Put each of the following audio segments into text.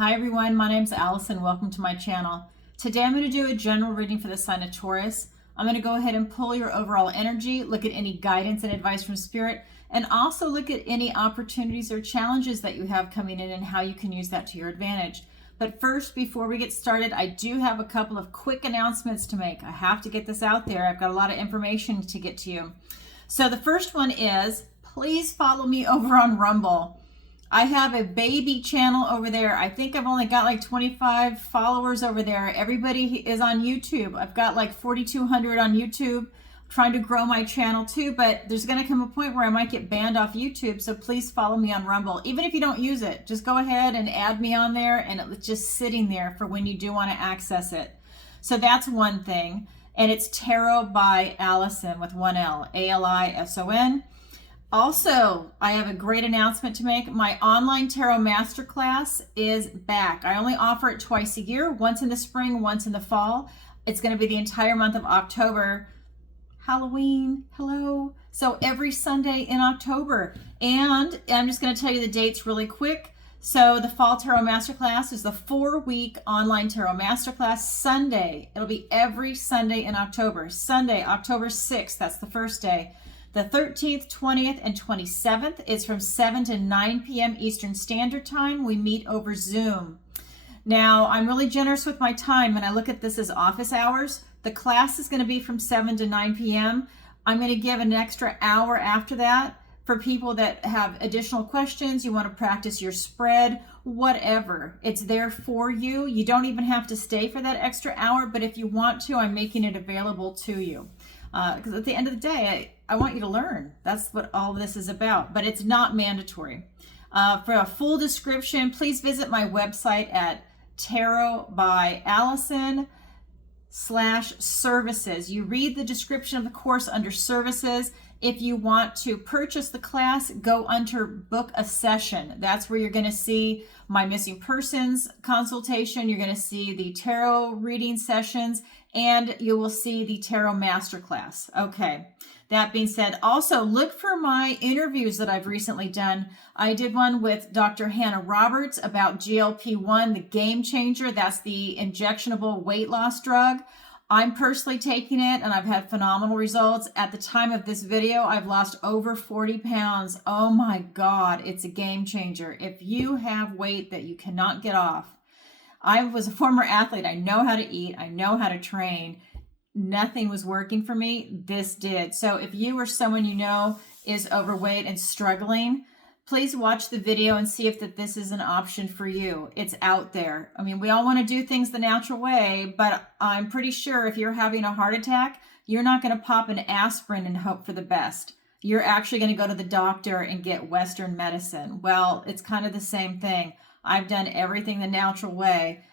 Hi everyone, my name's Allison. Welcome to my channel. Today I'm going to do a general reading for the sign of Taurus. I'm going to go ahead and pull your overall energy, look at any guidance and advice from Spirit, and also look at any opportunities or challenges that you have coming in and how you can use that to your advantage. But first, before we get started, I do have a couple of quick announcements to make. I have to get this out there. I've got a lot of information to get to you. So the first one is, please follow me over on Rumble. I have a baby channel over there. I think I've only got like 25 followers over there. Everybody is on YouTube. I've got like 4,200 on YouTube. I'm trying to grow my channel too, but there's going to come a point where I might get banned off YouTube. So please follow me on Rumble. Even if you don't use it, just go ahead and add me on there, and it's just sitting there for when you do want to access it. So that's one thing. And it's Tarot by Allison with one L, Alison. Also, I have a great announcement to make. My online tarot masterclass is back. I only offer it twice a year, once in the spring, once in the fall. It's going to be the entire month of October. Halloween, hello. So every Sunday in October. And I'm just going to tell you the dates really quick. So the Fall Tarot Masterclass is the 4-week online tarot masterclass. Sunday, it'll be every Sunday in October. Sunday, October 6th, that's the first day. The 13th, 20th, and 27th is from 7 to 9 p.m. Eastern Standard Time. We meet over Zoom. Now, I'm really generous with my time, and I look at this as office hours. The class is going to be from 7 to 9 p.m. I'm going to give an extra hour after that for people that have additional questions. You want to practice your spread, whatever. It's there for you. You don't even have to stay for that extra hour, but if you want to, I'm making it available to you. Because at the end of the day, I want you to learn. That's what all this is about, but it's not mandatory. For a full description, please visit my website at tarotbyallison.com/services. You read the description of the course under services. If you want to purchase the class, go under book a session. That's where you're going to see my missing persons consultation. You're going to see the tarot reading sessions, and you will see the tarot masterclass. Okay. That being said, also look for my interviews that I've recently done. I did one with Dr. Hannah Roberts about GLP-1, the game changer. That's the injectionable weight loss drug. I'm personally taking it, and I've had phenomenal results. At the time of this video, I've lost over 40 pounds. Oh my God, it's a game changer. If you have weight that you cannot get off, I was a former athlete. I know how to eat. I know how to train. Nothing was working for me. This did. So if you or someone you know is overweight and struggling, please watch the video and see if this is an option for you. It's out there. I mean, we all want to do things the natural way, but I'm pretty sure if you're having a heart attack, you're not going to pop an aspirin and hope for the best. You're actually going to go to the doctor and get Western medicine. Well, it's kind of the same thing. I've done everything the natural way.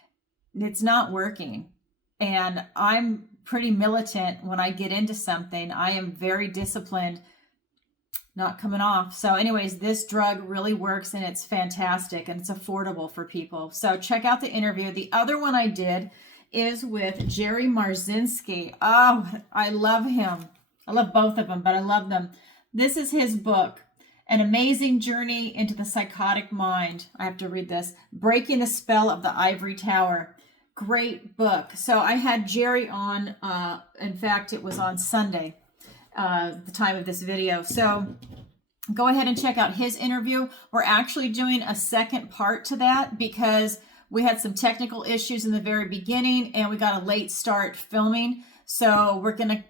It's not working. And I'm pretty militant when I get into something. I am very disciplined, not coming off. So anyways, this drug really works, and it's fantastic, and it's affordable for people. So check out the interview. The other one I did is with Jerry Marzinski. Oh, I love him. I love both of them, but I love them. This is his book, An Amazing Journey into the Psychotic Mind. I have to read this. Breaking the Spell of the Ivory Tower. Great book. So I had Jerry on, in fact, it was on Sunday, the time of this video. So go ahead and check out his interview. We're actually doing a second part to that because we had some technical issues in the very beginning and we got a late start filming. So we're going to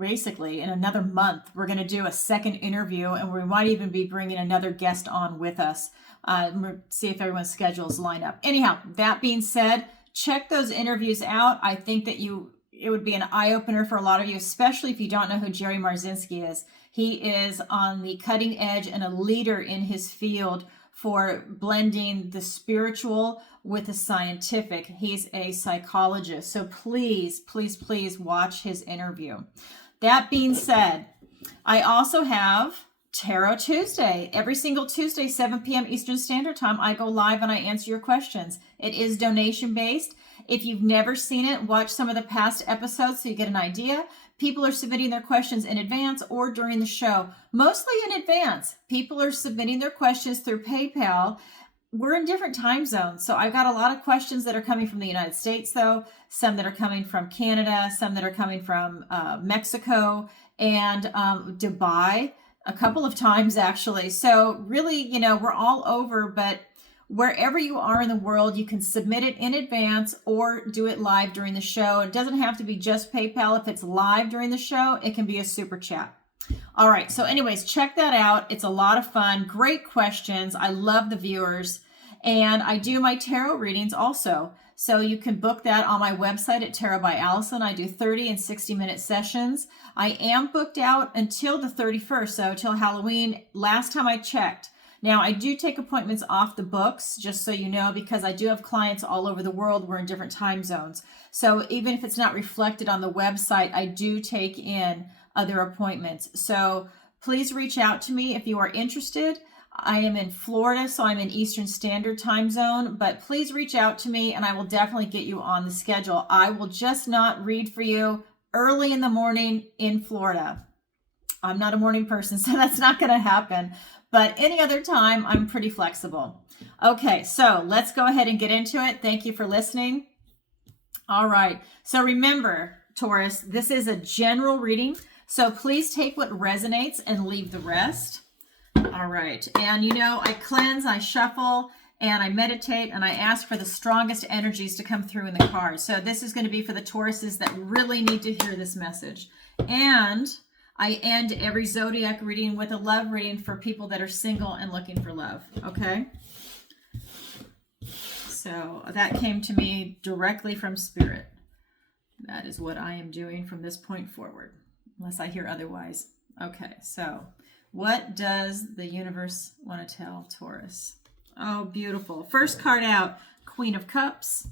basically in another month, we're going to do a second interview, and we might even be bringing another guest on with us. We'll see if everyone's schedules line up. Anyhow, that being said, check those interviews out. I think that it would be an eye-opener for a lot of you, especially if you don't know who Jerry Marzinski is. He is on the cutting edge and a leader in his field for blending the spiritual with the scientific. He's a psychologist. So please, please, please watch his interview. That being said, I also have Tarot Tuesday. Every single Tuesday, 7 p.m. Eastern Standard Time, I go live and I answer your questions. It is donation-based. If you've never seen it, watch some of the past episodes so you get an idea. People are submitting their questions in advance or during the show, mostly in advance. People are submitting their questions through PayPal we're in different time zones. So I've got a lot of questions that are coming from the United States, though, some that are coming from Canada, some that are coming from Mexico and Dubai a couple of times, actually. So really, you know, we're all over, but wherever you are in the world, you can submit it in advance or do it live during the show. It doesn't have to be just PayPal. If it's live during the show, it can be a super chat. All right. So anyways, check that out. It's a lot of fun. Great questions. I love the viewers. And I do my tarot readings also. So you can book that on my website at Tarot by Allison. I do 30 and 60-minute sessions. I am booked out until the 31st, so till Halloween, last time I checked. Now, I do take appointments off the books, just so you know, because I do have clients all over the world. We're in different time zones. So even if it's not reflected on the website, I do take in other appointments. So please reach out to me if you are interested. I am in Florida, so I'm in Eastern Standard Time Zone, but please reach out to me and I will definitely get you on the schedule. I will just not read for you early in the morning in Florida. I'm not a morning person, so that's not going to happen. But any other time, I'm pretty flexible. Okay, so let's go ahead and get into it. Thank you for listening. All right, so remember, Taurus, this is a general reading, so please take what resonates and leave the rest. All right, and you know, I cleanse, I shuffle, and I meditate, and I ask for the strongest energies to come through in the cards. So this is going to be for the Tauruses that really need to hear this message. And I end every zodiac reading with a love reading for people that are single and looking for love, okay? So that came to me directly from Spirit. That is what I am doing from this point forward, unless I hear otherwise. Okay, so what does the universe want to tell Taurus? Oh, beautiful. First card out, Queen of Cups.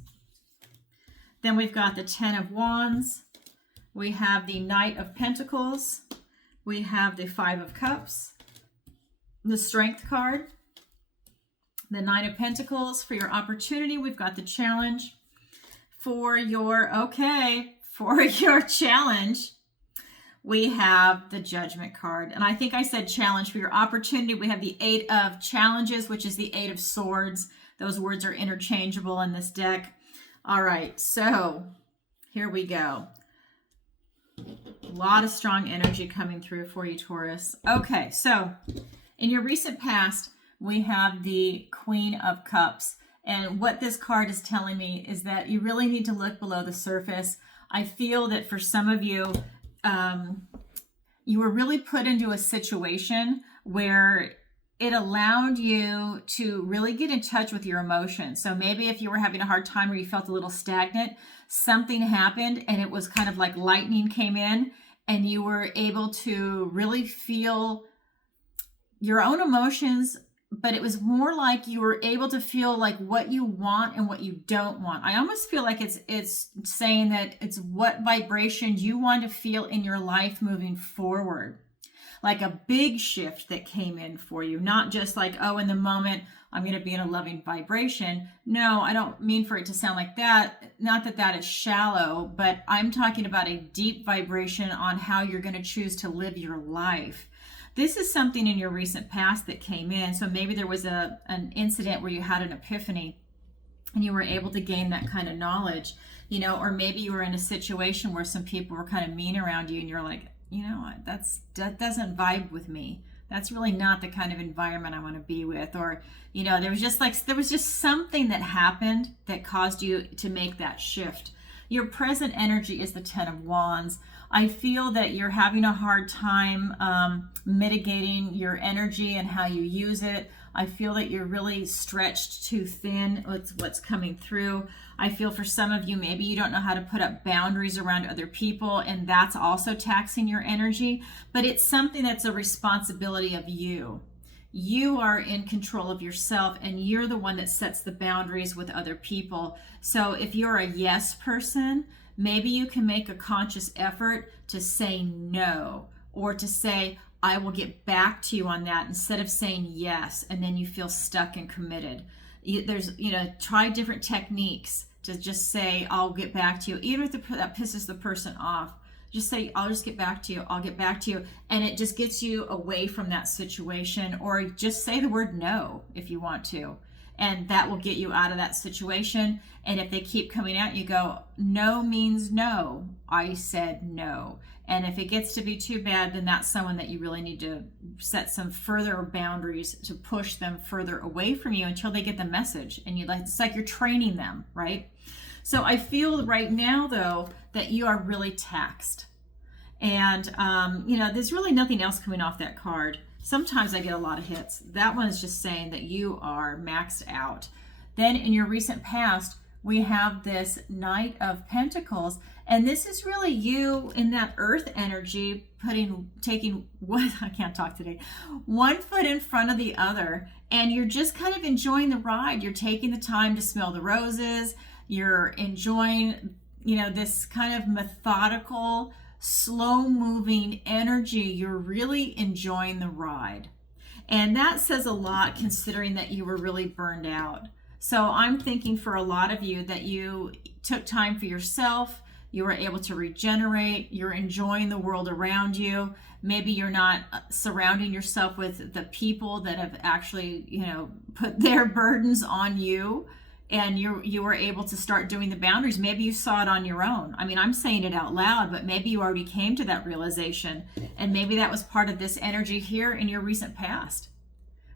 Then we've got the Ten of Wands. We have the Knight of Pentacles. We have the Five of Cups. The Strength card. The Nine of Pentacles. For your opportunity, we've got the challenge. For your challenge, we have the Judgment card. And I think I said challenge. For your opportunity, we have the Eight of Challenges, which is the Eight of Swords. Those words are interchangeable in this deck. All right, so here we go. A lot of strong energy coming through for you, Taurus. Okay, so in your recent past, we have the Queen of Cups. And what this card is telling me is that you really need to look below the surface. I feel that for some of you, you were really put into a situation where it allowed you to really get in touch with your emotions. So maybe if you were having a hard time or you felt a little stagnant, something happened and it was kind of like lightning came in and you were able to really feel your own emotions, but it was more like you were able to feel like what you want and what you don't want. I almost feel like it's saying that it's what vibration you want to feel in your life moving forward. Like a big shift that came in for you, not just like, oh, in the moment, I'm going to be in a loving vibration. No, I don't mean for it to sound like that. Not that that is shallow, but I'm talking about a deep vibration on how you're going to choose to live your life. This is something in your recent past that came in. So maybe there was an incident where you had an epiphany and you were able to gain that kind of knowledge, you know, or maybe you were in a situation where some people were kind of mean around you and you're like, you know, that doesn't vibe with me. That's really not the kind of environment I want to be with. Or, you know, there was just something that happened that caused you to make that shift. Your present energy is the Ten of Wands. I feel that you're having a hard time mitigating your energy and how you use it. I feel that you're really stretched too thin with what's coming through. I feel for some of you, maybe you don't know how to put up boundaries around other people, and that's also taxing your energy. But it's something that's a responsibility of you. You are in control of yourself, and you're the one that sets the boundaries with other people. So if you're a yes person, maybe you can make a conscious effort to say no, or to say, I will get back to you on that, instead of saying yes, and then you feel stuck and committed. Try different techniques to just say, I'll get back to you. Even if that pisses the person off, just say, I'll just get back to you. I'll get back to you. And it just gets you away from that situation. Or just say the word no if you want to. and that will get you out of that situation. And if they keep coming out, you go, no means no. I said no. And if it gets to be too bad, then that's someone that you really need to set some further boundaries to push them further away from you until they get the message. And it's like you're training them, right? So I feel right now, though, that you are really taxed. And, there's really nothing else coming off that card. Sometimes I get a lot of hits. That one is just saying that you are maxed out. Then in your recent past, we have this Knight of Pentacles. And this is really you in that earth energy, taking what, I can't talk today, one foot in front of the other. And you're just kind of enjoying the ride. You're taking the time to smell the roses. You're enjoying, this kind of methodical, slow-moving energy. You're really enjoying the ride. And that says a lot considering that you were really burned out. So I'm thinking for a lot of you that you took time for yourself. You were able to regenerate. You're enjoying the world around you. Maybe you're not surrounding yourself with the people that have actually, put their burdens on you. And you were able to start doing the boundaries. Maybe you saw it on your own. I mean, I'm saying it out loud, but maybe you already came to that realization. And maybe that was part of this energy here in your recent past,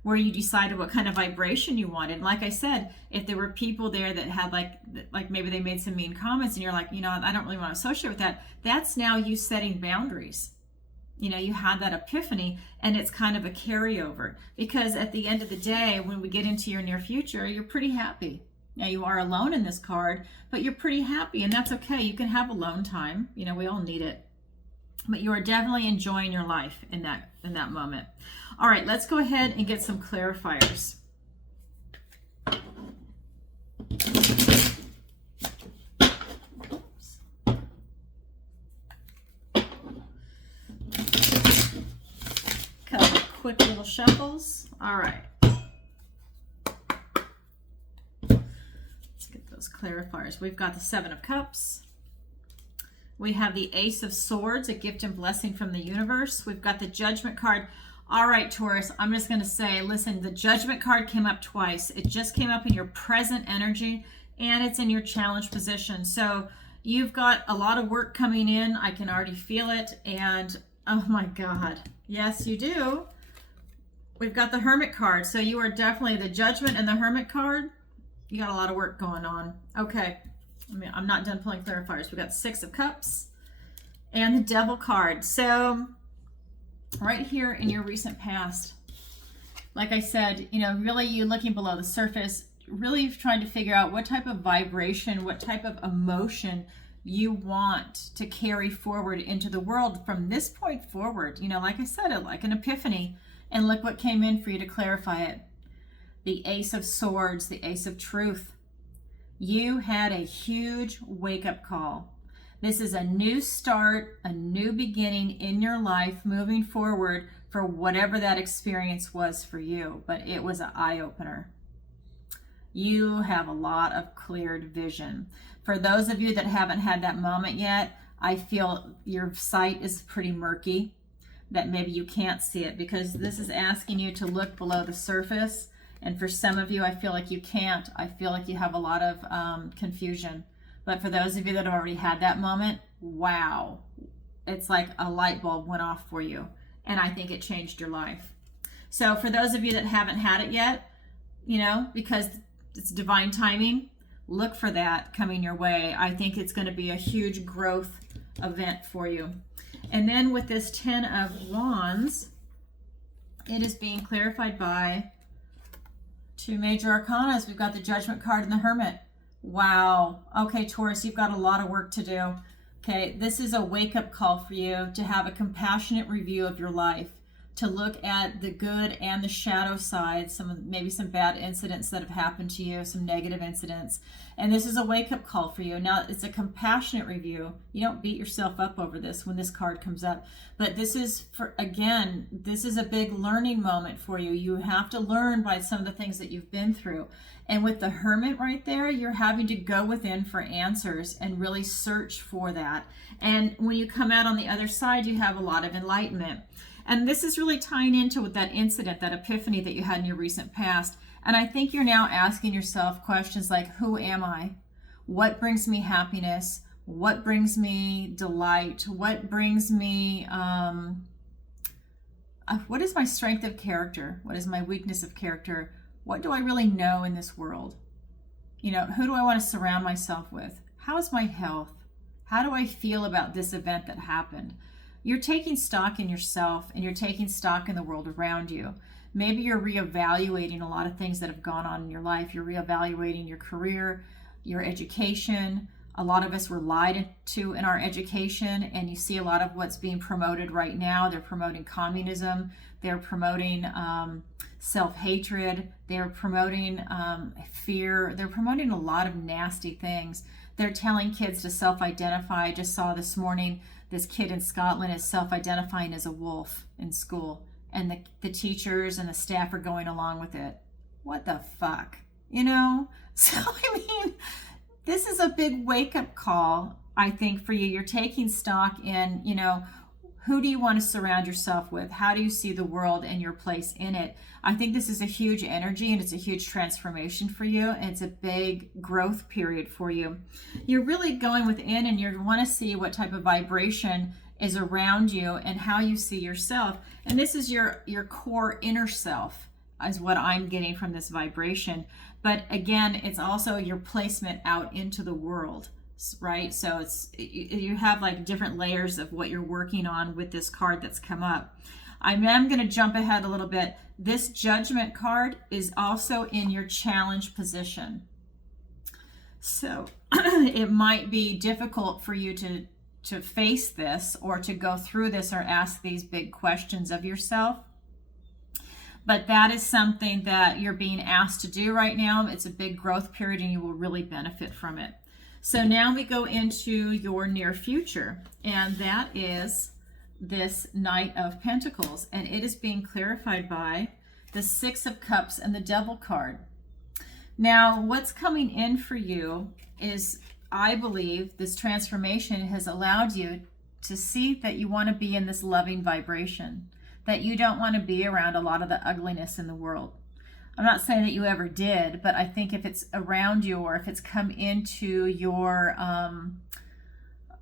where you decided what kind of vibration you wanted. And like I said, if there were people there that had like maybe they made some mean comments and you're like, I don't really want to associate with that. That's now you setting boundaries. You had that epiphany, and it's kind of a carryover, because at the end of the day, when we get into your near future, you're pretty happy. Now you are alone in this card, but you're pretty happy, and that's okay. You can have alone time. We all need it. But you are definitely enjoying your life in that moment. All right, let's go ahead and get some clarifiers. Oops. Couple quick little shuffles. All right. Clarifiers. We've got the Seven of Cups. We have the Ace of Swords, a gift and blessing from the universe. We've got the Judgment card. All right, Taurus, I'm just going to say, listen, the Judgment card came up twice. It just came up in your present energy, and it's in your challenge position. So you've got a lot of work coming in. I can already feel it. And oh my God, yes, you do. We've got the Hermit card. So you are definitely the Judgment and the Hermit card. You got a lot of work going on. Okay, I'm not done pulling clarifiers. We got the Six of Cups and the Devil card. So right here in your recent past, like I said, really you looking below the surface, really trying to figure out what type of vibration, what type of emotion you want to carry forward into the world from this point forward. Like I said, like an epiphany. And look what came in for you to clarify it. The Ace of Swords, the Ace of Truth. You had a huge wake-up call. This is a new start, a new beginning in your life moving forward for whatever that experience was for you, but it was an eye-opener. You have a lot of cleared vision. For those of you that haven't had that moment yet, I feel your sight is pretty murky, that maybe you can't see it, because this is asking you to look below the surface. And for some of you, I feel like you can't. I feel like you have a lot of confusion. But for those of you that have already had that moment, wow. It's like a light bulb went off for you. And I think it changed your life. So for those of you that haven't had it yet, because it's divine timing, look for that coming your way. I think it's going to be a huge growth event for you. And then with this 10 of Wands, it is being clarified by two major arcanas. We've got the Judgment card and the Hermit. Wow. Okay, Taurus, you've got a lot of work to do. Okay, this is a wake-up call for you to have a compassionate review of your life, to look at the good and the shadow side, maybe some bad incidents that have happened to you, some negative incidents. And this is a wake-up call for you. Now, it's a compassionate review. You don't beat yourself up over this when this card comes up. But this is, this is a big learning moment for you. You have to learn by some of the things that you've been through. And with the Hermit right there, you're having to go within for answers and really search for that. And when you come out on the other side, you have a lot of enlightenment. And this is really tying into with that incident, that epiphany that you had in your recent past. And I think you're now asking yourself questions like, who am I? What brings me happiness? What brings me delight? What brings me, what is my strength of character? What is my weakness of character? What do I really know in this world? You know, who do I want to surround myself with? How is my health? How do I feel about this event that happened? You're taking stock in yourself, and you're taking stock in the world around you. Maybe you're reevaluating a lot of things that have gone on in your life. You're reevaluating your career, your education. A lot of us were lied to in our education, and you see a lot of what's being promoted right now. They're promoting communism. They're promoting self-hatred. They're promoting fear. They're promoting a lot of nasty things. They're telling kids to self-identify. I just saw this morning this kid in Scotland is self-identifying as a wolf in school, and the teachers and the staff are going along with it. What the fuck? You know? So, I mean, this is a big wake-up call, I think, for you. You're taking stock in, you know, who do you want to surround yourself with? How do you see the world and your place in it? I think this is a huge energy, and it's a huge transformation for you, and it's a big growth period for you. You're really going within, and you want to see what type of vibration is around you and how you see yourself. And this is your core inner self, is what I'm getting from this vibration. But again, it's also your placement out into the world, right? So it's, you have like different layers of what you're working on with this card that's come up. I am going to jump ahead a little bit. This Judgment card is also in your challenge position. So it might be difficult for you to face this, or to go through this, or ask these big questions of yourself. But that is something that you're being asked to do right now. It's a big growth period, and you will really benefit from it. So now we go into your near future, and that is this Knight of Pentacles, and it is being clarified by the Six of Cups and the Devil card. Now, what's coming in for you is, I believe, this transformation has allowed you to see that you want to be in this loving vibration, that you don't want to be around a lot of the ugliness in the world. I'm not saying that you ever did, but I think if it's around you, or if it's come into your,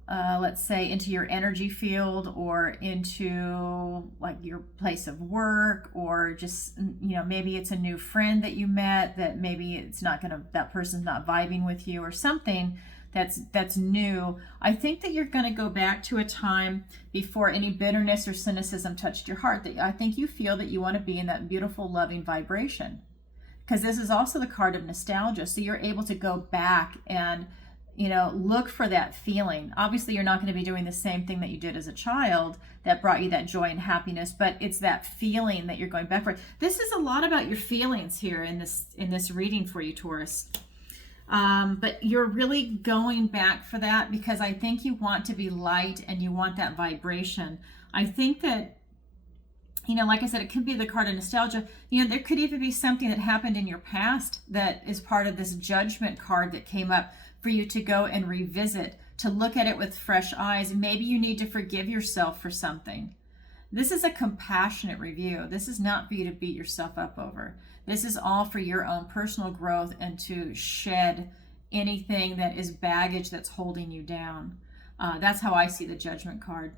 let's say, into your energy field, or into like your place of work, or just, you know, maybe it's a new friend that you met that maybe it's not gonna, that person's not vibing with you, or something that's new. I think that you're going to go back to a time before any bitterness or cynicism touched your heart, that I think you feel that you want to be in that beautiful, loving vibration, because this is also the card of nostalgia. So you're able to go back and, you know, look for that feeling. Obviously, you're not going to be doing the same thing that you did as a child that brought you that joy and happiness, but it's that feeling that you're going back for. This is a lot about your feelings here in this reading for you, Taurus. But you're really going back for that, because I think you want to be light, and you want that vibration. I think that, you know, like I said, it could be the card of nostalgia. You know, there could even be something that happened in your past that is part of this Judgment card that came up for you to go and revisit, to look at it with fresh eyes. Maybe you need to forgive yourself for something. This is a compassionate review. This is not for you to beat yourself up over. This is all for your own personal growth, and to shed anything that is baggage that's holding you down. That's how I see the Judgment card,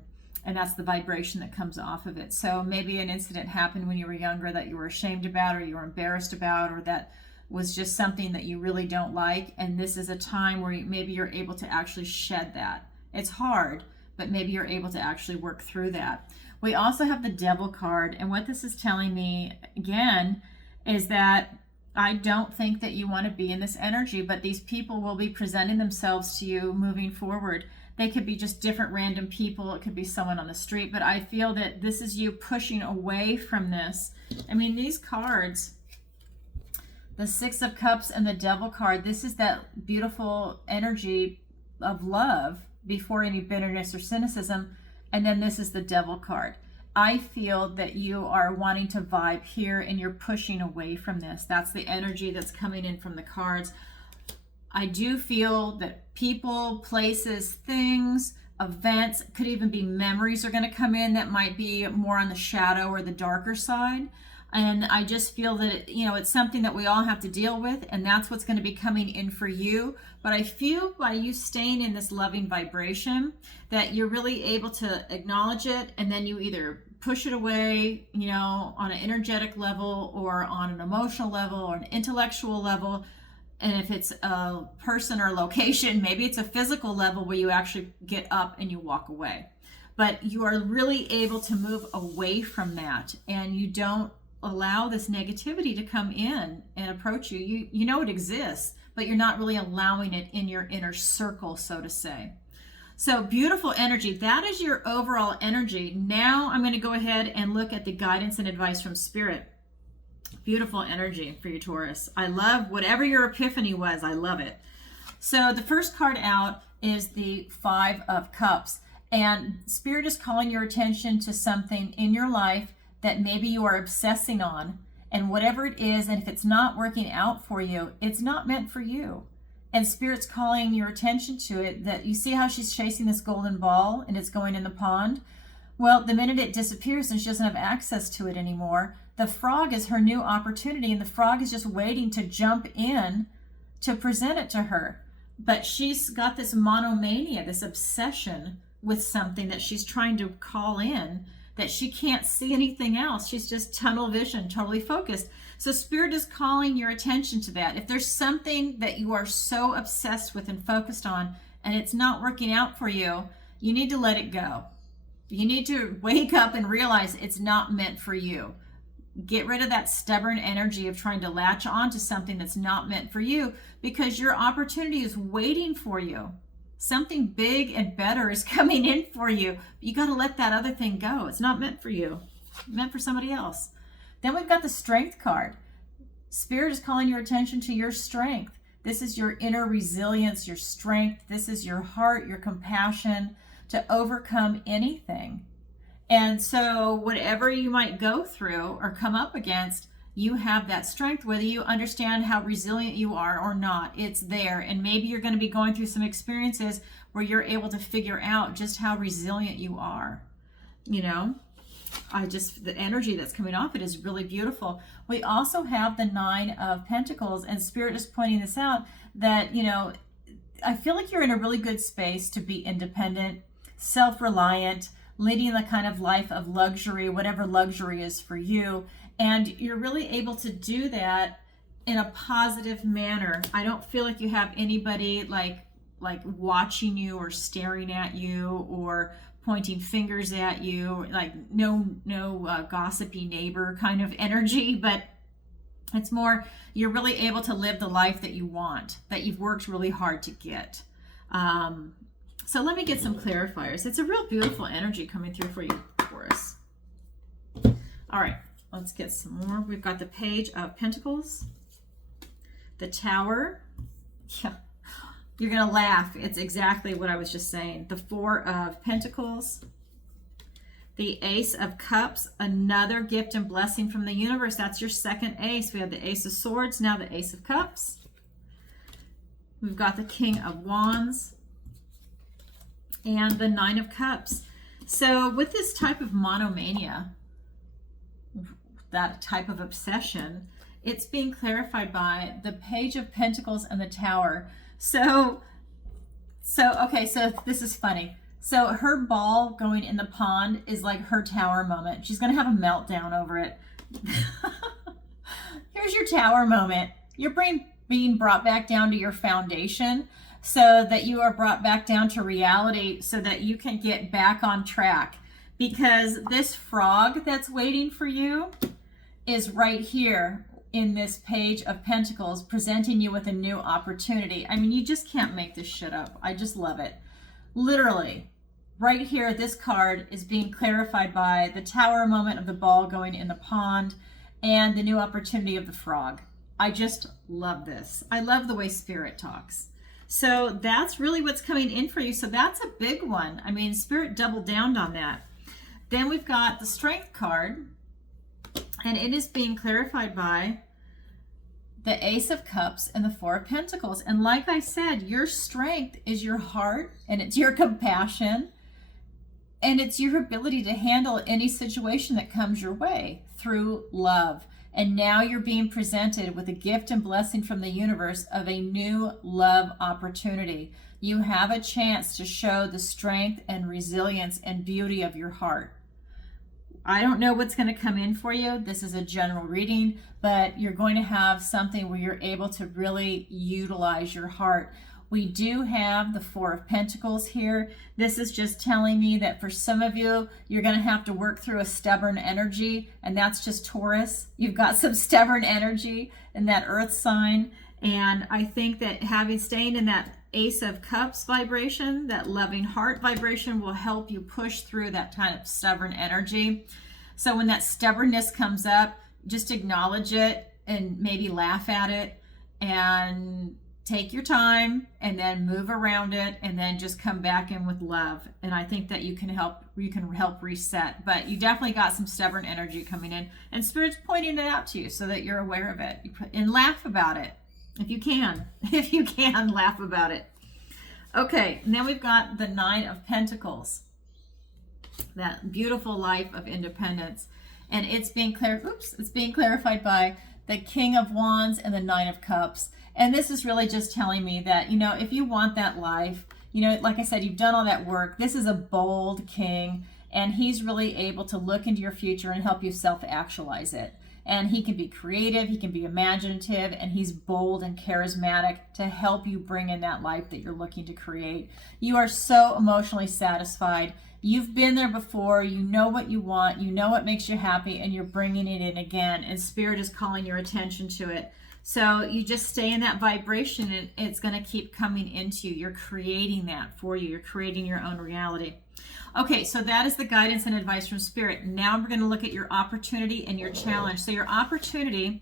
and that's the vibration that comes off of it. So maybe an incident happened when you were younger that you were ashamed about, or you were embarrassed about, or that was just something that you really don't like, and this is a time where maybe you're able to actually shed that. It's hard, but maybe you're able to actually work through that. We also have the Devil card, and what this is telling me, again, is that I don't think that you want to be in this energy, but these people will be presenting themselves to you moving forward. They could be just different random people. It could be someone on the street, but I feel that this is you pushing away from this. I mean, these cards, the Six of Cups and the Devil card, this is that beautiful energy of love before any bitterness or cynicism. And then this is the Devil card. I feel that you are wanting to vibe here, and you're pushing away from this. That's the energy that's coming in from the cards. I do feel that people, places, things, events, could even be memories are going to come in that might be more on the shadow or the darker side. And I just feel that, it's something that we all have to deal with, and that's what's going to be coming in for you. But I feel by you staying in this loving vibration that you're really able to acknowledge it, and then you either push it away, on an energetic level or on an emotional level or an intellectual level. And if it's a person or location, maybe it's a physical level where you actually get up and you walk away. But you are really able to move away from that, and you don't allow this negativity to come in and approach you. You know it exists, but you're not really allowing it in your inner circle, so to say. So beautiful energy. That is your overall energy. Now I'm going to go ahead and look at the guidance and advice from Spirit. Beautiful energy for you, Taurus. I love whatever your epiphany was. I love it. So the first card out is the Five of Cups. And Spirit is calling your attention to something in your life that maybe you are obsessing on. And whatever it is, and if it's not working out for you, it's not meant for you. And Spirit's calling your attention to it, that you see how she's chasing this golden ball and it's going in the pond? Well, the minute it disappears and she doesn't have access to it anymore, the frog is her new opportunity, and the frog is just waiting to jump in to present it to her. But she's got this monomania, this obsession with something that she's trying to call in, that she can't see anything else. She's just tunnel vision, totally focused. So Spirit is calling your attention to that. If there's something that you are so obsessed with and focused on and it's not working out for you, you need to let it go. You need to wake up and realize it's not meant for you. Get rid of that stubborn energy of trying to latch on to something that's not meant for you, because your opportunity is waiting for you. Something big and better is coming in for you. You got to let that other thing go. It's not meant for you. It's meant for somebody else. Then we've got the Strength card. Spirit is calling your attention to your strength. This is your inner resilience, your strength. This is your heart, your compassion to overcome anything. And so whatever you might go through or come up against, you have that strength, whether you understand how resilient you are or not, it's there. And maybe you're going to be going through some experiences where you're able to figure out just how resilient you are. The energy that's coming off it is really beautiful. We also have the Nine of Pentacles, and Spirit is pointing this out, that, I feel like you're in a really good space to be independent, self-reliant, leading the kind of life of luxury, whatever luxury is for you. And you're really able to do that in a positive manner. I don't feel like you have anybody like watching you or staring at you or pointing fingers at you, like no gossipy neighbor kind of energy, but it's more, you're really able to live the life that you want, that you've worked really hard to get. So let me get some clarifiers. It's a real beautiful energy coming through for you, Taurus. All right, let's get some more. We've got the Page of Pentacles, the Tower. Yeah, you're going to laugh. It's exactly what I was just saying. The Four of Pentacles, the Ace of Cups, another gift and blessing from the universe. That's your second ace. We have the Ace of Swords, now the Ace of Cups. We've got the King of Wands and the Nine of Cups. So with this type of monomania, that type of obsession, it's being clarified by the Page of Pentacles and the Tower. So this is funny. So her ball going in the pond is like her tower moment. She's going to have a meltdown over it. Here's your tower moment. Your brain being brought back down to your foundation, so that you are brought back down to reality, so that you can get back on track. Because this frog that's waiting for you is right here in this Page of Pentacles, presenting you with a new opportunity. I mean, you just can't make this shit up. I just love it. Literally, right here, this card is being clarified by the Tower moment of the ball going in the pond and the new opportunity of the frog. I just love this. I love the way Spirit talks. So that's really what's coming in for you. So that's a big one. I mean, Spirit doubled down on that. Then we've got the Strength card, and it is being clarified by the Ace of Cups and the Four of Pentacles. And like I said, your strength is your heart and it's your compassion. And it's your ability to handle any situation that comes your way through love. And now you're being presented with a gift and blessing from the universe of a new love opportunity. You have a chance to show the strength and resilience and beauty of your heart. I don't know what's going to come in for you. This is a general reading, but you're going to have something where you're able to really utilize your heart. We do have the Four of Pentacles here. This is just telling me that for some of you, you're going to have to work through a stubborn energy, and that's just Taurus. You've got some stubborn energy in that earth sign, and I think that staying in that Ace of Cups vibration, that loving heart vibration, will help you push through that kind of stubborn energy. So when that stubbornness comes up, just acknowledge it and maybe laugh at it and take your time and then move around it and then just come back in with love. And I think that you can help reset. But you definitely got some stubborn energy coming in, and Spirit's pointing it out to you so that you're aware of it. And laugh about it. If you can, laugh about it. Okay, and then we've got the Nine of Pentacles, that beautiful life of independence. And it's being clarified by the King of Wands and the Nine of Cups. And this is really just telling me that, if you want that life, like I said, you've done all that work. This is a bold king, and he's really able to look into your future and help you self-actualize it. And he can be creative, he can be imaginative, and he's bold and charismatic to help you bring in that life that you're looking to create. You are so emotionally satisfied. You've been there before. You know what you want. You know what makes you happy, and you're bringing it in again. And Spirit is calling your attention to it. So you just stay in that vibration, and it's going to keep coming into you. You're creating that for you. You're creating your own reality. Okay, so that is the guidance and advice from Spirit. Now we're going to look at your opportunity and your challenge. So your opportunity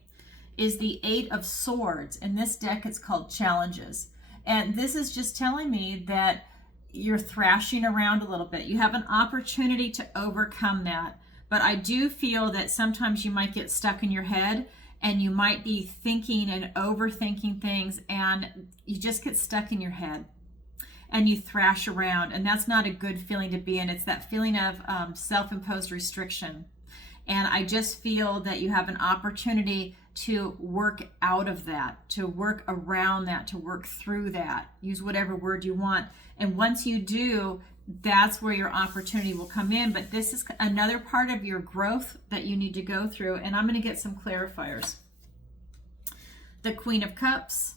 is the Eight of Swords. In this deck, it's called Challenges. And this is just telling me that you're thrashing around a little bit. You have an opportunity to overcome that. But I do feel that sometimes you might get stuck in your head, and you might be thinking and overthinking things, and you just get stuck in your head and you thrash around, and that's not a good feeling to be in. It's that feeling of self-imposed restriction. And I just feel that you have an opportunity to work out of that, to work around that, to work through that. Use whatever word you want. And once you do, that's where your opportunity will come in. But this is another part of your growth that you need to go through. And I'm going to get some clarifiers. The Queen of Cups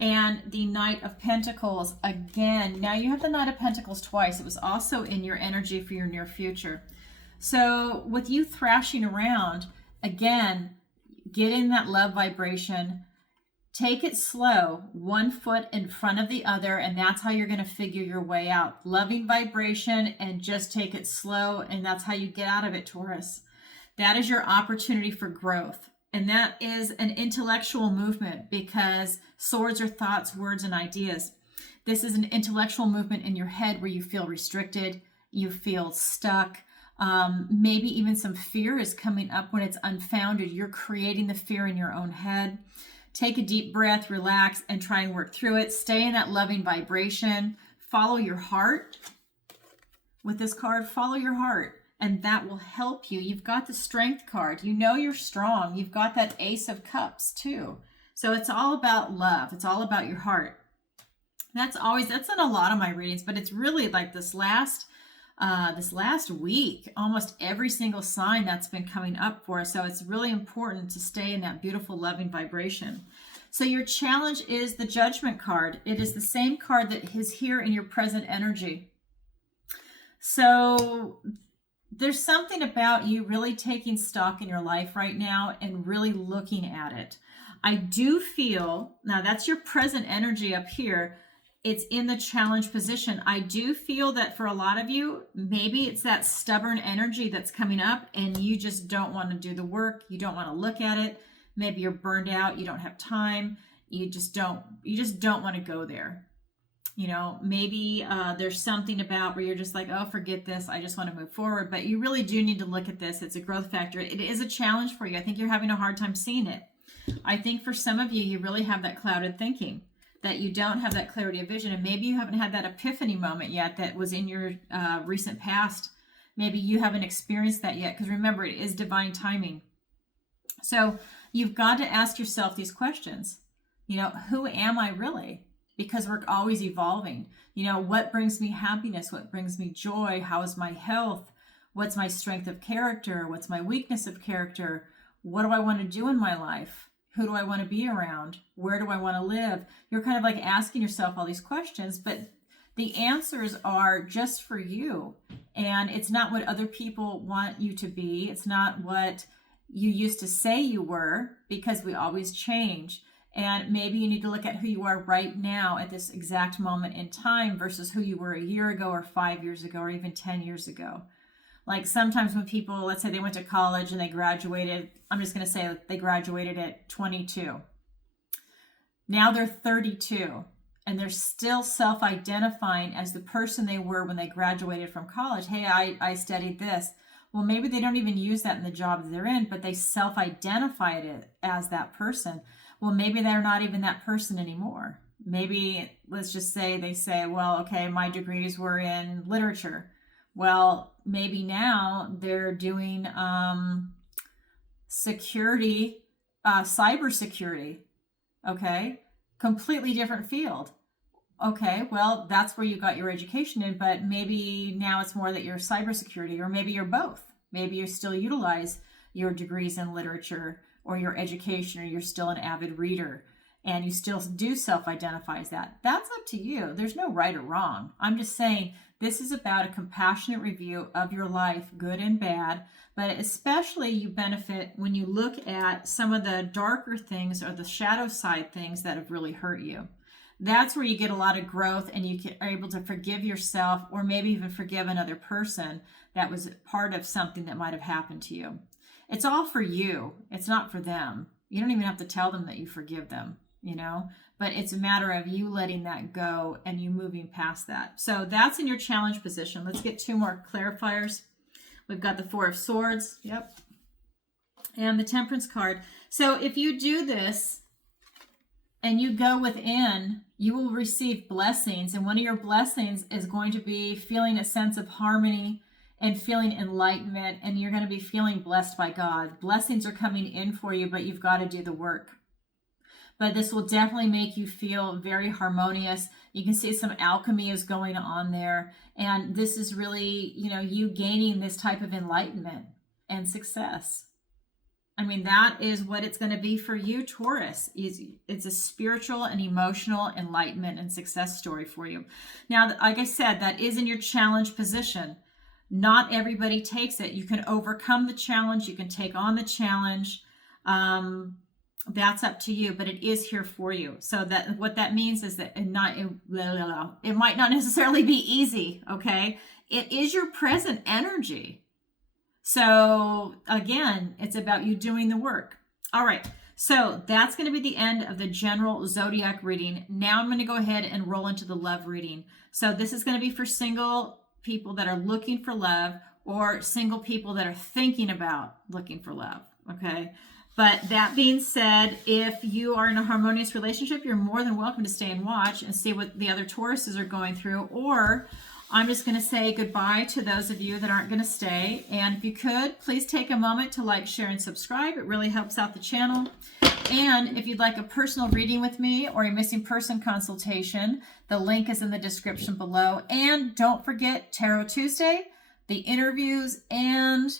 and the Knight of Pentacles. Again, now you have the Knight of Pentacles twice. It was also in your energy for your near future. So with you thrashing around, again, get in that love vibration. Take it slow, one foot in front of the other, and that's how you're going to figure your way out. Loving vibration, and just take it slow, and that's how you get out of it, Taurus. That is your opportunity for growth. And that is an intellectual movement, because swords are thoughts, words, and ideas. This is an intellectual movement in your head where you feel restricted, you feel stuck. Maybe even some fear is coming up when it's unfounded. You're creating the fear in your own head. Take a deep breath, relax, and try and work through it. Stay in that loving vibration. Follow your heart. With this card, follow your heart, and that will help you. You've got the Strength card. You know you're strong. You've got that Ace of Cups too. So it's all about love. It's all about your heart. That's in a lot of my readings, but it's really like this last week, almost every single sign that's been coming up for us. So it's really important to stay in that beautiful, loving vibration. So your challenge is the Judgment card. It is the same card that is here in your present energy. So there's something about you really taking stock in your life right now and really looking at it. I do feel, now that's your present energy up here. It's in the challenge position. I do feel that for a lot of you, maybe it's that stubborn energy that's coming up and you just don't want to do the work. You don't want to look at it. Maybe you're burned out. You don't have time. You just don't want to go there. Maybe there's something about where you're just like, oh, forget this. I just want to move forward. But you really do need to look at this. It's a growth factor. It is a challenge for you. I think you're having a hard time seeing it. I think for some of you, you really have that clouded thinking. that you don't have that clarity of vision, and maybe you haven't had that epiphany moment yet that was in your recent past. Maybe you haven't experienced that yet, because remember, it is divine timing. So you've got to ask yourself these questions. You know, who am I really? Because we're always evolving. You know, what brings me happiness? What brings me joy? How is my health? What's my strength of character? What's my weakness of character? What do I want to do in my life? Who do I want to be around? Where do I want to live? You're kind of like asking yourself all these questions, but the answers are just for you. And it's not what other people want you to be. It's not what you used to say you were, because we always change. And maybe you need to look at who you are right now at this exact moment in time versus who you were a year ago or 5 years ago or even 10 years ago. Like sometimes when people, let's say they went to college and they graduated, I'm just going to say they graduated at 22. Now they're 32 and they're still self-identifying as the person they were when they graduated from college. Hey, I studied this. Well, maybe they don't even use that in the job that they're in, but they self-identified it as that person. Well, maybe they're not even that person anymore. Maybe, let's just say they say, well, okay, my degrees were in literature. Well, maybe now they're doing security, cybersecurity, okay? Completely different field. Okay, well, that's where you got your education in, but maybe now it's more that you're cybersecurity, or maybe you're both. Maybe you still utilize your degrees in literature or your education, or you're still an avid reader and you still do self-identify as that. That's up to you. There's no right or wrong. I'm just saying this is about a compassionate review of your life, good and bad, but especially you benefit when you look at some of the darker things or the shadow side things that have really hurt you. That's where you get a lot of growth, and you are able to forgive yourself, or maybe even forgive another person that was part of something that might have happened to you. It's all for you. It's not for them. You don't even have to tell them that you forgive them, you know, but it's a matter of you letting that go and you moving past that. So that's in your challenge position. Let's get two more clarifiers. We've got the Four of Swords. Yep. And the Temperance card. So if you do this and you go within, you will receive blessings. And one of your blessings is going to be feeling a sense of harmony and feeling enlightenment, and you're going to be feeling blessed by God. Blessings are coming in for you, but you've got to do the work. But this will definitely make you feel very harmonious. You can see some alchemy is going on there. And this is really, you know, you gaining this type of enlightenment and success. I mean, that is what it's going to be for you, Taurus. It's a spiritual and emotional enlightenment and success story for you. Now, like I said, that is in your challenge position. Not everybody takes it. You can overcome the challenge. You can take on the challenge. That's up to you, but it is here for you. So that what that means is that it might not necessarily be easy, okay? It is your present energy. So again, it's about you doing the work. All right, so that's going to be the end of the general zodiac reading. Now I'm going to go ahead and roll into the love reading. So this is going to be for single people that are looking for love, or single people that are thinking about looking for love, okay? But that being said, if you are in a harmonious relationship, you're more than welcome to stay and watch and see what the other Tauruses are going through. Or I'm just going to say goodbye to those of you that aren't going to stay. And if you could, please take a moment to like, share, and subscribe. It really helps out the channel. And if you'd like a personal reading with me or a missing person consultation, the link is in the description below. And don't forget Tarot Tuesday, the interviews, and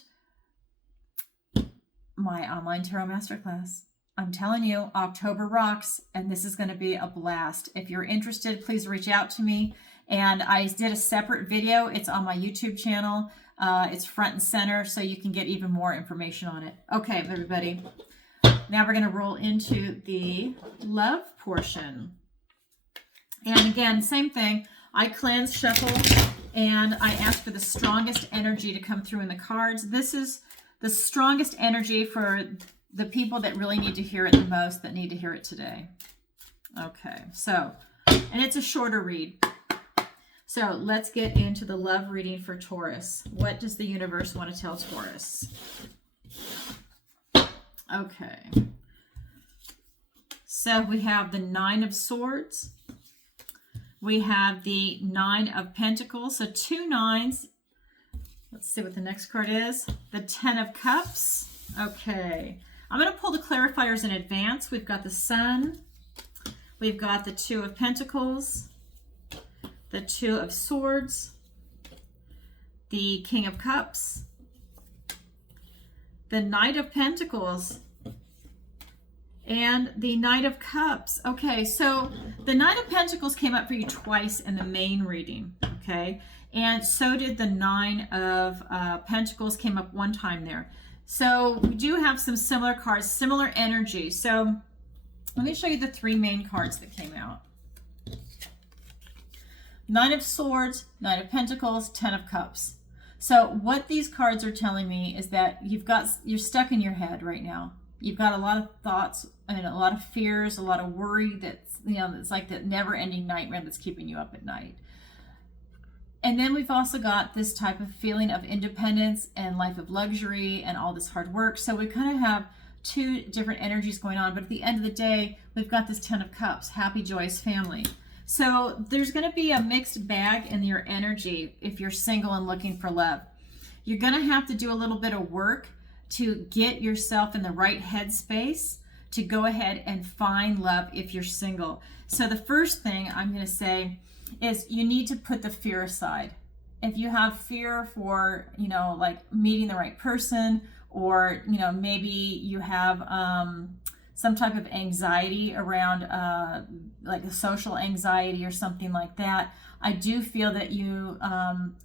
my online tarot masterclass. I'm telling you, October rocks, and this is going to be a blast. If you're interested, please reach out to me. And I did a separate video. It's on my YouTube channel. It's front and center, so you can get even more information on it. Okay, everybody. Now we're going to roll into the love portion. And again, same thing. I cleanse, shuffle, and I ask for the strongest energy to come through in the cards. This is the strongest energy for the people that really need to hear it the most, that need to hear it today. Okay, so, and it's a shorter read. So let's get into the love reading for Taurus. What does the universe want to tell Taurus? Okay. So we have the Nine of Swords, We have the Nine of Pentacles. So 2 9s. Let's see what the next card is. The 10 of Cups. Okay. I'm going to pull the clarifiers in advance. We've got the Sun. We've got the 2 of Pentacles. The 2 of Swords. The King of Cups. The Knight of Pentacles. And the Knight of Cups. Okay, so the Knight of Pentacles came up for you twice in the main reading, okay? And so did the 9 of Pentacles, came up one time there. So we do have some similar cards, similar energy. So let me show you the 3 main cards that came out. 9 of Swords, 9 of Pentacles, 10 of Cups. So what these cards are telling me is that you're stuck in your head right now. You've got a lot of thoughts and a lot of fears, a lot of worry that's, it's like that never-ending nightmare that's keeping you up at night. And then we've also got this type of feeling of independence and life of luxury and all this hard work. So we kind of have 2 different energies going on, but at the end of the day, we've got this 10 of Cups, happy, joyous family. So there's going to be a mixed bag in your energy if you're single and looking for love. You're going to have to do a little bit of work to get yourself in the right headspace to go ahead and find love if you're single. So the first thing I'm going to say is you need to put the fear aside. If you have fear for, like meeting the right person, or, maybe you have some type of anxiety around like a social anxiety or something like that, I do feel that you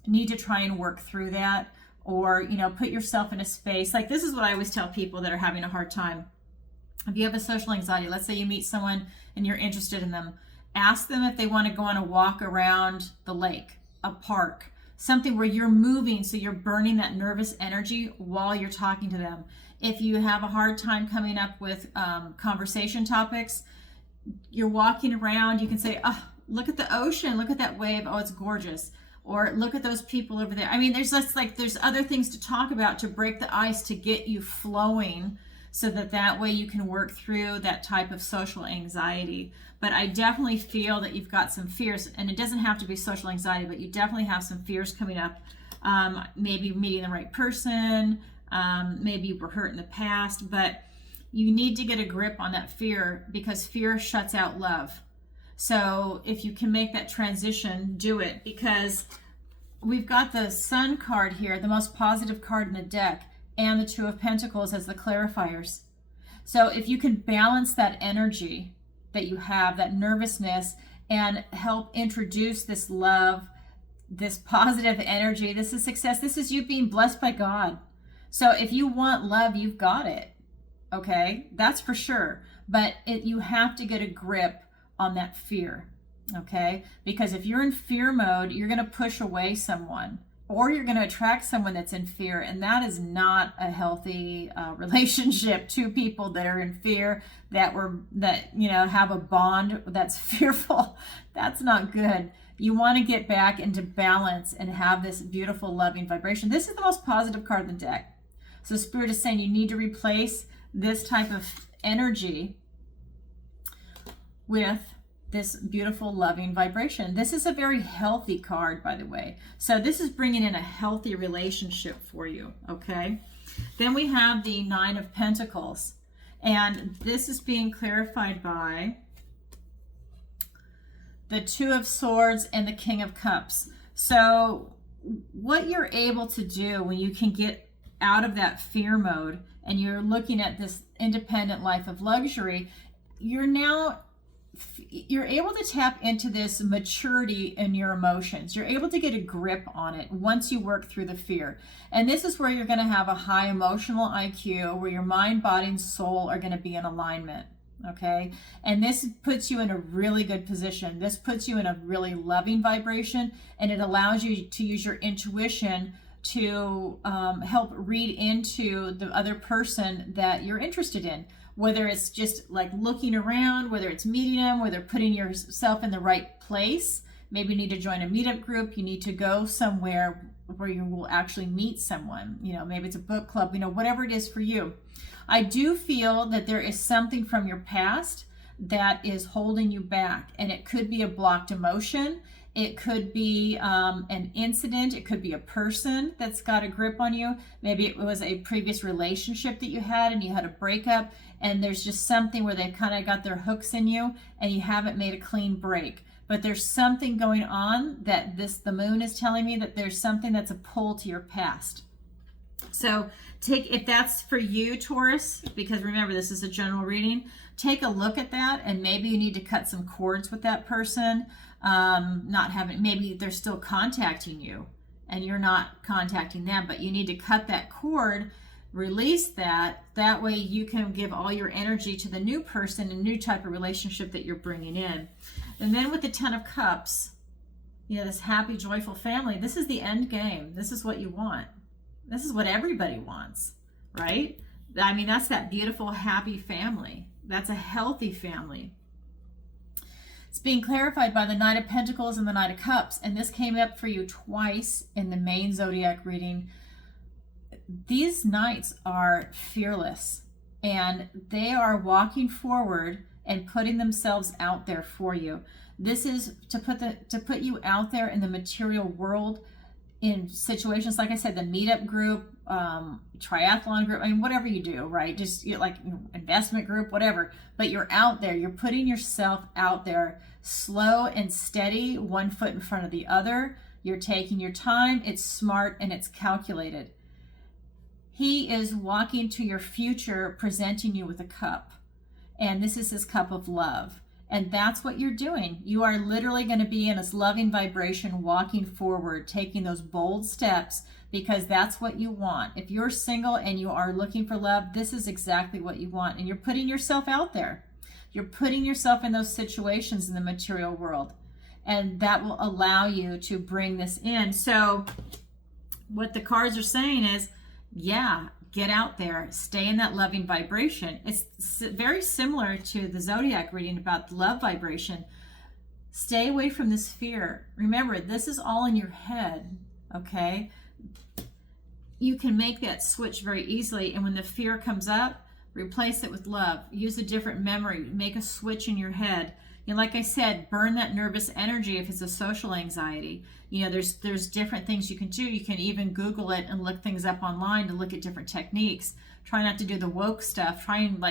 need to try and work through that. Or, put yourself in a space. Like, this is what I always tell people that are having a hard time. If you have a social anxiety, let's say you meet someone and you're interested in them, ask them if they want to go on a walk around the lake, a park, something where you're moving, so you're burning that nervous energy while you're talking to them. If you have a hard time coming up with conversation topics, you're walking around, you can say, oh, look at the ocean, look at that wave, oh, it's gorgeous. Or look at those people over there. I mean, there's other things to talk about to break the ice, to get you flowing, so that way you can work through that type of social anxiety. But I definitely feel that you've got some fears, and it doesn't have to be social anxiety, but you definitely have some fears coming up. Maybe meeting the right person, maybe you were hurt in the past, but you need to get a grip on that fear, because fear shuts out love. So if you can make that transition, do it, because we've got the Sun card here, the most positive card in the deck, and the 2 of Pentacles as the clarifiers. So if you can balance that energy that you have, that nervousness, and help introduce this love, this positive energy, this is success, this is you being blessed by God. So if you want love, you've got it, okay? That's for sure. But you have to get a grip on that fear, okay? Because if you're in fear mode, you're going to push away someone, or you're going to attract someone that's in fear, and that is not a healthy relationship. 2 people that are in fear, that have a bond that's fearful, that's not good. You want to get back into balance and have this beautiful, loving vibration. This is the most positive card in the deck. So Spirit is saying you need to replace this type of energy with this beautiful, loving vibration. This is a very healthy card, by the way. So this is bringing in a healthy relationship for you, okay? Then we have the 9 of Pentacles, and this is being clarified by the 2 of Swords and the King of Cups. So what you're able to do when you can get out of that fear mode and you're looking at this independent life of luxury, you're able to tap into this maturity in your emotions. You're able to get a grip on it once you work through the fear. And this is where you're going to have a high emotional IQ, where your mind, body, and soul are going to be in alignment. Okay? And this puts you in a really good position. This puts you in a really loving vibration, and it allows you to use your intuition to help read into the other person that you're interested in. Whether it's just like looking around, whether it's meeting them, whether putting yourself in the right place. Maybe you need to join a meetup group. You need to go somewhere where you will actually meet someone. Maybe it's a book club, whatever it is for you. I do feel that there is something from your past that is holding you back. And it could be a blocked emotion. It could be an incident. It could be a person that's got a grip on you. Maybe it was a previous relationship that you had and you had a breakup, and there's just something where they've kind of got their hooks in you and you haven't made a clean break. But there's something going on that the moon is telling me that there's something that's a pull to your past. So if that's for you, Taurus, because remember, this is a general reading, take a look at that, and maybe you need to cut some cords with that person. Maybe they're still contacting you and you're not contacting them, but you need to cut that cord, release that. That way you can give all your energy to the new person, a new type of relationship that you're bringing in. And then with the 10 of Cups, this happy, joyful family, this is the end game. This is what you want. This is what everybody wants, right? I mean, that's that beautiful, happy family. That's a healthy family. It's being clarified by the Knight of Pentacles and the Knight of Cups, and this came up for you twice in the main zodiac reading. These knights are fearless, and they are walking forward and putting themselves out there for you. This is to put you out there in the material world, in situations, like I said, the meetup group, triathlon group, I mean, whatever you do, right? Just like investment group, whatever, but you're out there, you're putting yourself out there, slow and steady, one foot in front of the other. You're taking your time. It's smart and it's calculated. He is walking to your future, presenting you with a cup, and this is his cup of love. And that's what you're doing. You are literally going to be in this loving vibration, walking forward, taking those bold steps, because that's what you want. If you're single and you are looking for love, this is exactly what you want. And you're putting yourself out there. You're putting yourself in those situations in the material world. And that will allow you to bring this in. So what the cards are saying is, yeah, get out there, stay in that loving vibration. It's very similar to the zodiac reading about the love vibration. Stay away from this fear. Remember, this is all in your head, okay? You can make that switch very easily, and when the fear comes up, replace it with love. Use a different memory. Make a switch in your head. And like I said, burn that nervous energy if it's a social anxiety. There's different things you can do. You can even Google it and look things up online to look at different techniques. Try not to do the woke stuff. Try and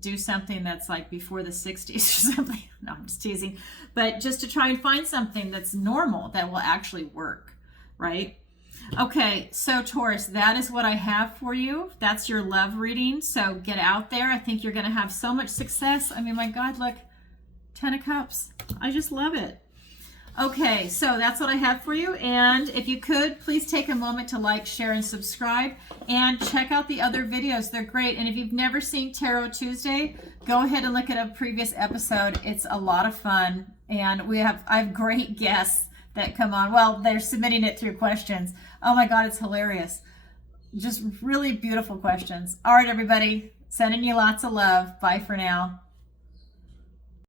do something that's like before the 60s or something. No, I'm just teasing. But just to try and find something that's normal that will actually work, right? Okay, so Taurus, that is what I have for you. That's your love reading. So get out there. I think you're going to have so much success. I mean, my God, look, 10 of Cups. I just love it. Okay, so that's what I have for you. And if you could, please take a moment to like, share, and subscribe. And check out the other videos. They're great. And if you've never seen Tarot Tuesday, go ahead and look at a previous episode. It's a lot of fun. And I have great guests that come on. Well, they're submitting it through questions. Oh my God, it's hilarious. Just really beautiful questions. All right, everybody. Sending you lots of love. Bye for now.